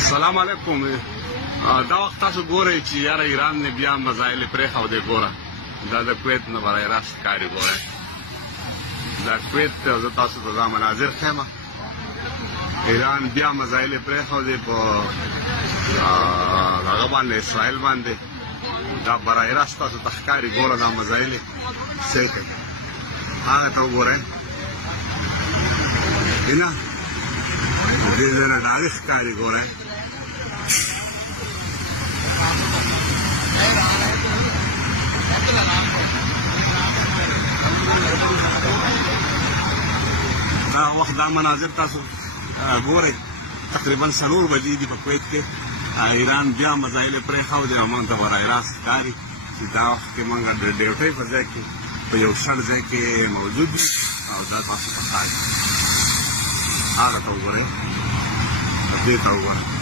السلام علیکم. دا وخت تاسو ګورئ چې یاره ایران نه بیا مزایل پرېښودې. ګوره دا د کویت نه برای راست ښکاري. ګورئ دا کویت زه تاسو ته دا مناظر ښیم. ایران بیا مزایل پرېښودې په هغه باندې اسرائیل باندې. دا برای راست تاسو ته ښکاري. ګوره دا مزایل څه کوي هغه ته وګورئ. نه دې ځای نه ډارې ښکاري. ګورئ دا وخت دا مناظر تاسو ګورئ. تقریبا 4 بجې دي په کویت کې. ایران بیا مزایل پرېښودې او موږ ته برای راست ښکاري چې دا وخت کې موږ د ډیوټۍ په ځای کې په یو شړ ځای کې موجود یو او دا تاسو ته ښکاري. هغه ته وګورئ، دې ته وګورئ.